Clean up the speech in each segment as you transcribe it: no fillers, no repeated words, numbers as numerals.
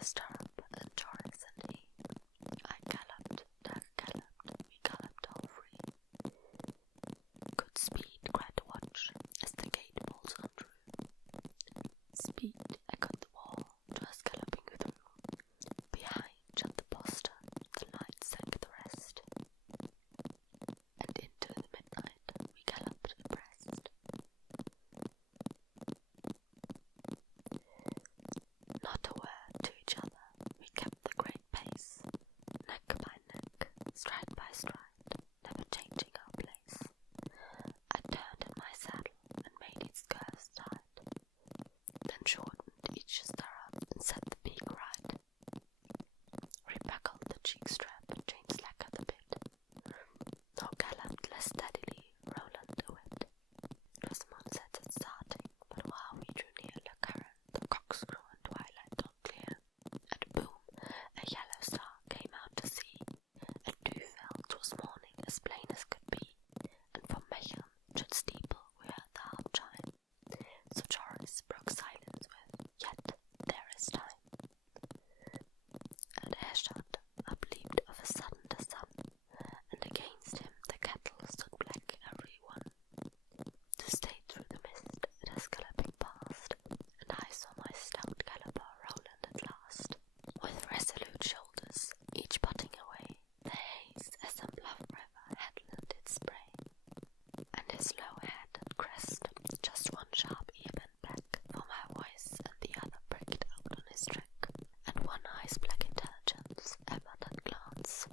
the stirrup, and Joris and he. I galloped, Doug galloped, we galloped all three. Good speed, cried the watch, as the gate bolts undrew. Speed, echoed the wall, just galloping through. Behind shut the postern, the light sank the rest. And into the midnight we galloped abreast. Not a word to each other, we kept the great pace, neck by neck, stride by stride, never changing our place. I turned in my saddle and made its curves tight, then shortened each stirrup and set the beak right. Rebuckled the cheek strap and changed slack at the bit. Now galloped less steadily, Roland a wit. 'Twas moonset at starting, but while we drew near Le Current, the corkscrew and twilight dawned clear. And boom, a yellow star came out to sea, and dew fell 'twas morning as plain as could be, and from Mechelen to the steeple we heard the harp chime. So Joris broke silence with, "Yet there is time." And Erstadt upleaped of a sudden the sun, and against him the cattle stood black every one. To stay through the mist it has galloping past, and I saw my stout galloper Roland at last. With resolute shoulders, each butting away, the haze as some bluff river headland its spray, and his low head and crest, just one sharp ear bent back for my voice, and the other pricked out on his track, and one eye's black intelligence ever that glance,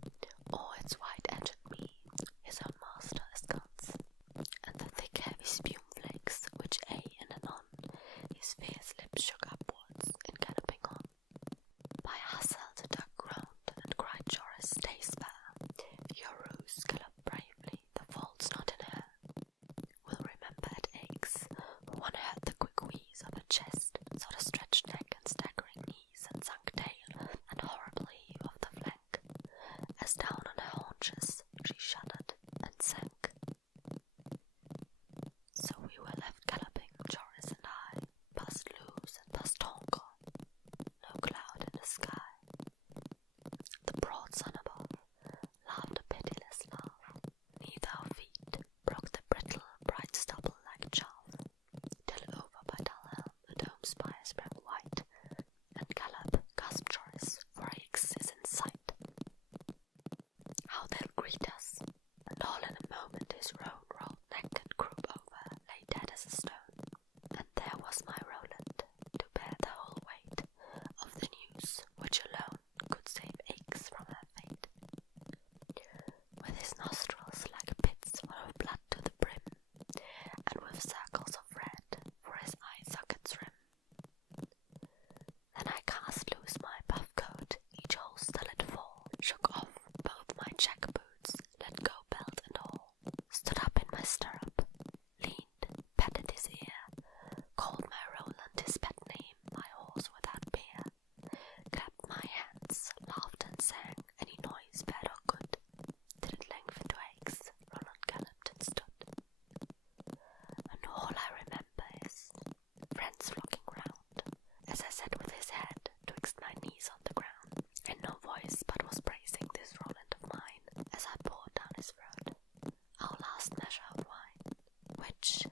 or its white edge at me, his own master askance, and the thick heavy spume flakes which and anon his fierce lips shook upwards in galloping on. By Hasselt Doug groaned and cried, "Joris, stay spare, your ruse gallop bravely, the fault's not in her." Will remember at Aix, one heard the quick wheeze of her chest, saw the stretched neck and staggering knees, and sunk tail, and horrible heave of the flank, as down on her haunches she shuddered and sank. So we were left galloping, Joris and I, past Luz and past Tonquin, no cloud in the sky. The broad sun above laughed a pitiless laugh, neath our feet broke the brittle bright stubble like chaff, till over by Dalhelm the dome spire sprang white, and gallop, gasped Joris, for Aix is in sight. How they'll greet us! And all in a moment his roan rolled neck and croup over, lay dead as a stone, and there was my Roland, to bear the whole weight of the news which alone could save Aix from her fate. With his nostrils like pits full of blood to the brim, and with circles of red for his eye sockets rim. Then I cast loose my buff coat, each holster let fall, shook off both my jack boots, let go belt and all, stood up in my stirrup, leaned, patted his ear, called my Roland his pet name, my horse without peer, clapped my hands, laughed and sang, any noise bad or good, till at length into Aix Roland galloped and stood. And all I remember is friends flocking round, as I sat with his head twixt my knees on the ground, and no voice but was praising this Roland of mine, as I poured down his throat our last measure of wine, which,